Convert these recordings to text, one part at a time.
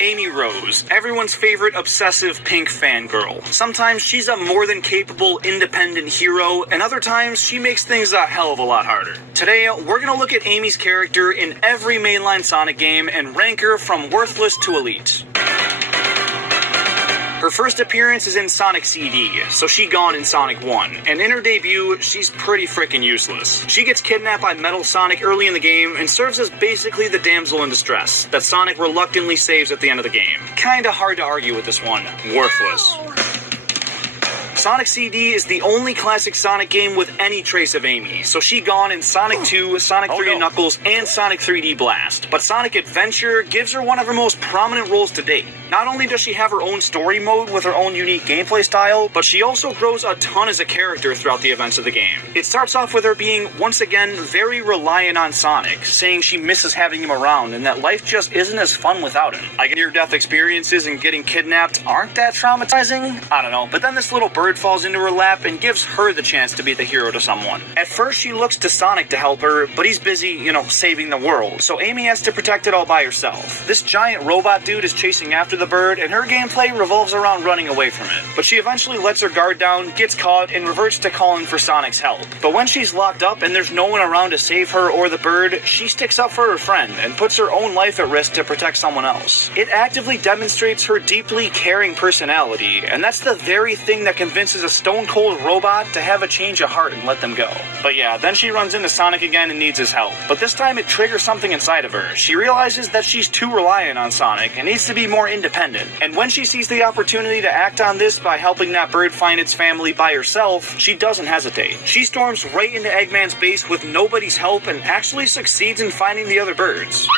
Amy Rose, everyone's favorite obsessive pink fangirl. Sometimes she's a more than capable independent hero, and other times she makes things a hell of a lot harder. Today, we're gonna look at Amy's character in every mainline Sonic game and rank her from worthless to elite. Her first appearance is in Sonic CD, so she gone in Sonic 1, and in her debut, she's pretty freaking useless. She gets kidnapped by Metal Sonic early in the game and serves as basically the damsel in distress that Sonic reluctantly saves at the end of the game. Kinda hard to argue with this one. Worthless. Sonic CD is the only classic Sonic game with any trace of Amy, so she gone in Sonic 2, Sonic 3D Knuckles, and Sonic 3D Blast. But Sonic Adventure gives her one of her most prominent roles to date. Not only does she have her own story mode with her own unique gameplay style, but she also grows a ton as a character throughout the events of the game. It starts off with her being, once again, very reliant on Sonic, saying she misses having him around and that life just isn't as fun without him. Near-death experiences and getting kidnapped aren't that traumatizing? I don't know, but then this little bird falls into her lap and gives her the chance to be the hero to someone. At first, she looks to Sonic to help her, but he's busy, saving the world, so Amy has to protect it all by herself. This giant robot dude is chasing after the bird, and her gameplay revolves around running away from it. But she eventually lets her guard down, gets caught, and reverts to calling for Sonic's help. But when she's locked up and there's no one around to save her or the bird, she sticks up for her friend and puts her own life at risk to protect someone else. It actively demonstrates her deeply caring personality, and that's the very thing that convinces a stone-cold robot to have a change of heart and let them go. But yeah, then she runs into Sonic again and needs his help. But this time it triggers something inside of her. She realizes that she's too reliant on Sonic and needs to be more independent. And when she sees the opportunity to act on this by helping that bird find its family by herself, she doesn't hesitate. She storms right into Eggman's base with nobody's help and actually succeeds in finding the other birds.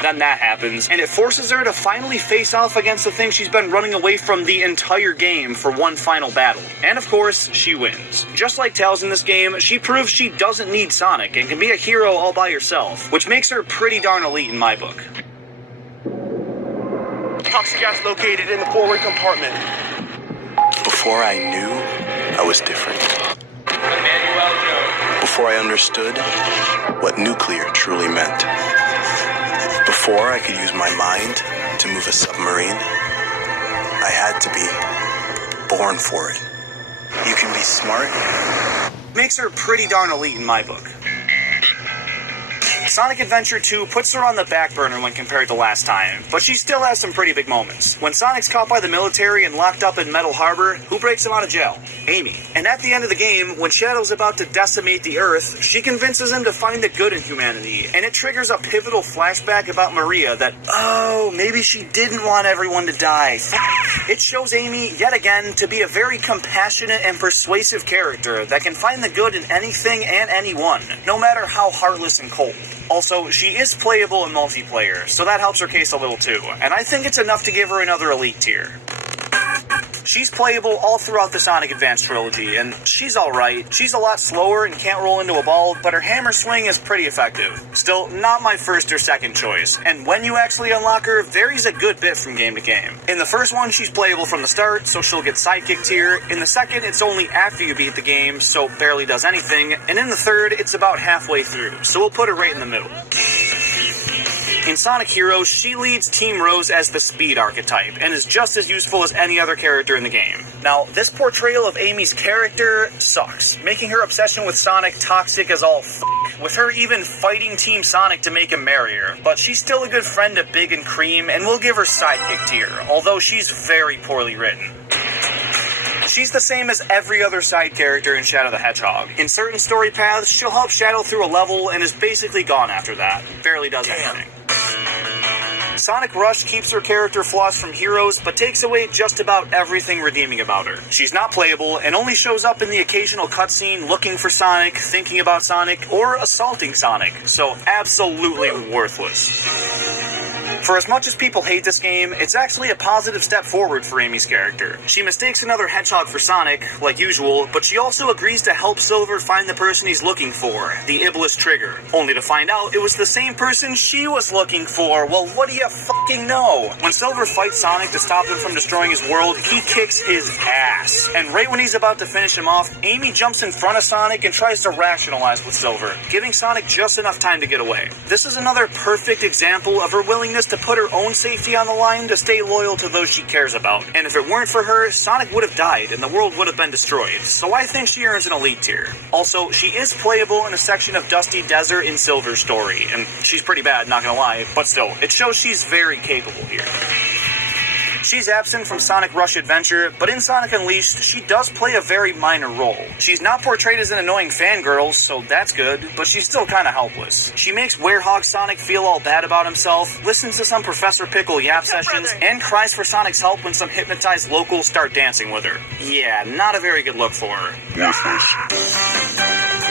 Then that happens, and it forces her to finally face off against the thing she's been running away from the entire game for one final battle. And of course, she wins. Just like Tails in this game, she proves she doesn't need Sonic and can be a hero all by herself, which makes her pretty darn elite in my book. Toxic gas located in the forward compartment. Before I knew, I was different. Before I understood what nuclear truly meant. Before I could use my mind to move a submarine, I had to be born for it. You can be smart. Makes her pretty darn elite in my book. Sonic Adventure 2 puts her on the back burner when compared to last time, but she still has some pretty big moments. When Sonic's caught by the military and locked up in Metal Harbor, who breaks him out of jail? Amy. And at the end of the game, when Shadow's about to decimate the Earth, she convinces him to find the good in humanity, and it triggers a pivotal flashback about Maria that, oh, maybe she didn't want everyone to die. It shows Amy, yet again, to be a very compassionate and persuasive character that can find the good in anything and anyone, no matter how heartless and cold. Also, she is playable in multiplayer, so that helps her case a little too, and I think it's enough to give her another elite tier. She's playable all throughout the Sonic Advance trilogy, and she's alright. She's a lot slower and can't roll into a ball, but her hammer swing is pretty effective. Still, not my first or second choice, and when you actually unlock her, varies a good bit from game to game. In the first one, she's playable from the start, so she'll get sidekick tier. In the second, it's only after you beat the game, so barely does anything. And in the third, it's about halfway through, so we'll put her right in the middle. In Sonic Heroes, she leads Team Rose as the speed archetype, and is just as useful as any other character in the game. Now, this portrayal of Amy's character sucks, making her obsession with Sonic toxic as all f***, with her even fighting Team Sonic to make him marry her. But she's still a good friend to Big and Cream, and we'll give her sidekick tier, although she's very poorly written. She's the same as every other side character in Shadow the Hedgehog. In certain story paths, she'll help Shadow through a level and is basically gone after that. Barely does anything. Sonic Rush keeps her character flaws from Heroes, but takes away just about everything redeeming about her. She's not playable, and only shows up in the occasional cutscene looking for Sonic, thinking about Sonic, or assaulting Sonic, so absolutely worthless. For as much as people hate this game, it's actually a positive step forward for Amy's character. She mistakes another hedgehog for Sonic, like usual, but she also agrees to help Silver find the person he's looking for, the Iblis Trigger, only to find out it was the same person she was looking for. Well, what do you fucking no. When Silver fights Sonic to stop him from destroying his world, he kicks his ass. And right when he's about to finish him off, Amy jumps in front of Sonic and tries to rationalize with Silver, giving Sonic just enough time to get away. This is another perfect example of her willingness to put her own safety on the line to stay loyal to those she cares about. And if it weren't for her, Sonic would have died and the world would have been destroyed. So I think she earns an elite tier. Also, she is playable in a section of Dusty Desert in Silver's story, and she's pretty bad, not gonna lie, but still, it shows she's very capable here. She's absent from Sonic Rush Adventure, but in Sonic Unleashed, she does play a very minor role. She's not portrayed as an annoying fangirl, so that's good, but she's still kinda helpless. She makes Werehog Sonic feel all bad about himself, listens to some Professor Pickle yap sessions, and cries for Sonic's help when some hypnotized locals start dancing with her. Yeah, not a very good look for her.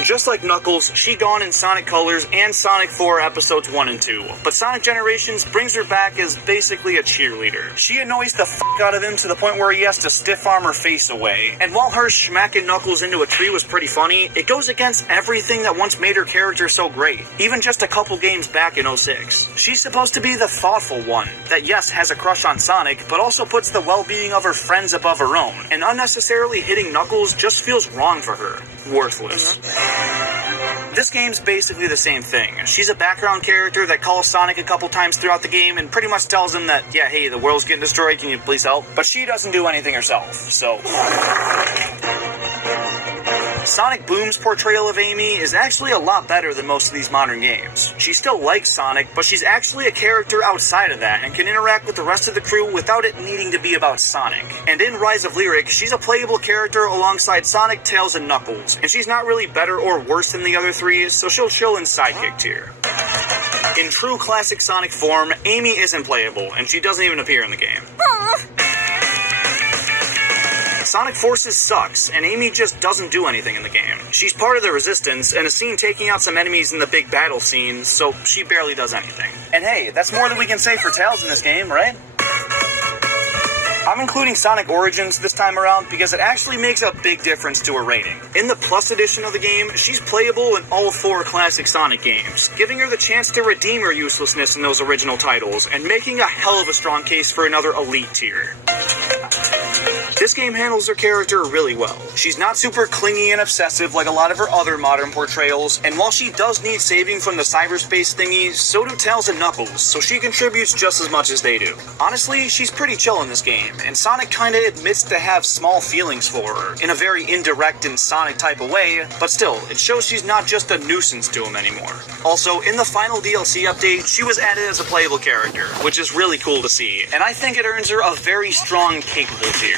Just like Knuckles, she gone in Sonic Colors and Sonic 4 Episodes 1 and 2, but Sonic Generations brings her back as basically a cheerleader. She annoys the fuck out of him to the point where he has to stiff arm her face away, and while her smacking Knuckles into a tree was pretty funny, it goes against everything that once made her character so great, even just a couple games back in 06. She's supposed to be the thoughtful one, that yes, has a crush on Sonic, but also puts the well-being of her friends above her own, and unnecessarily hitting Knuckles just feels wrong for her. Worthless. This game's basically the same thing. She's a background character that calls Sonic a couple times throughout the game and pretty much tells him that, yeah, hey, the world's getting destroyed, can you please help? But she doesn't do anything herself, so... Sonic Boom's portrayal of Amy is actually a lot better than most of these modern games. She still likes Sonic, but she's actually a character outside of that and can interact with the rest of the crew without it needing to be about Sonic. And in Rise of Lyric, she's a playable character alongside Sonic, Tails, and Knuckles, and she's not really better or worse than the other three, so she'll chill in sidekick tier. In true classic Sonic form, Amy isn't playable, and she doesn't even appear in the game. Sonic Forces sucks, and Amy just doesn't do anything in the game. She's part of the Resistance, and is seen taking out some enemies in the big battle scene, so she barely does anything. And hey, that's more than we can say for Tails in this game, right? I'm including Sonic Origins this time around because it actually makes a big difference to her rating. In the Plus edition of the game, she's playable in all 4 classic Sonic games, giving her the chance to redeem her uselessness in those original titles, and making a hell of a strong case for another elite tier. This game handles her character really well. She's not super clingy and obsessive like a lot of her other modern portrayals, and while she does need saving from the cyberspace thingy, so do Tails and Knuckles, so she contributes just as much as they do. Honestly, she's pretty chill in this game, and Sonic kinda admits to have small feelings for her, in a very indirect and Sonic type of way, but still, it shows she's not just a nuisance to him anymore. Also, in the final DLC update, she was added as a playable character, which is really cool to see, and I think it earns her a very strong, capable tier.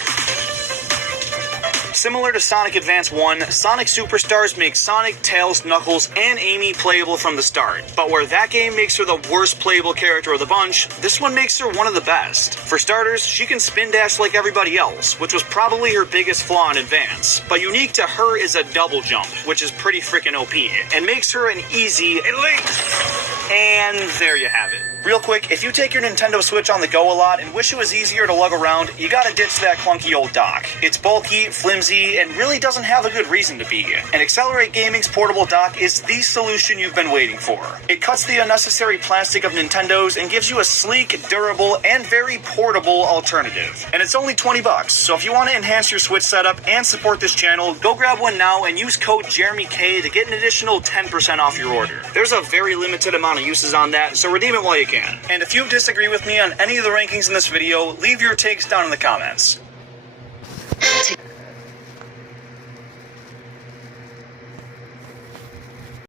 Similar to Sonic Advance 1, Sonic Superstars makes Sonic, Tails, Knuckles, and Amy playable from the start. But where that game makes her the worst playable character of the bunch, this one makes her one of the best. For starters, she can spin dash like everybody else, which was probably her biggest flaw in Advance. But unique to her is a double jump, which is pretty freaking OP, and makes her an easy elite. And there you have it. Real quick, if you take your Nintendo Switch on the go a lot and wish it was easier to lug around, you gotta ditch that clunky old dock. It's bulky, flimsy, and really doesn't have a good reason to be. And Accelerate Gaming's portable dock is the solution you've been waiting for. It cuts the unnecessary plastic of Nintendo's and gives you a sleek, durable, and very portable alternative. And it's only $20, so if you want to enhance your Switch setup and support this channel, go grab one now and use code JeremyK to get an additional 10% off your order. There's a very limited amount of uses on that, so redeem it while you can. And if you disagree with me on any of the rankings in this video, leave your takes down in the comments.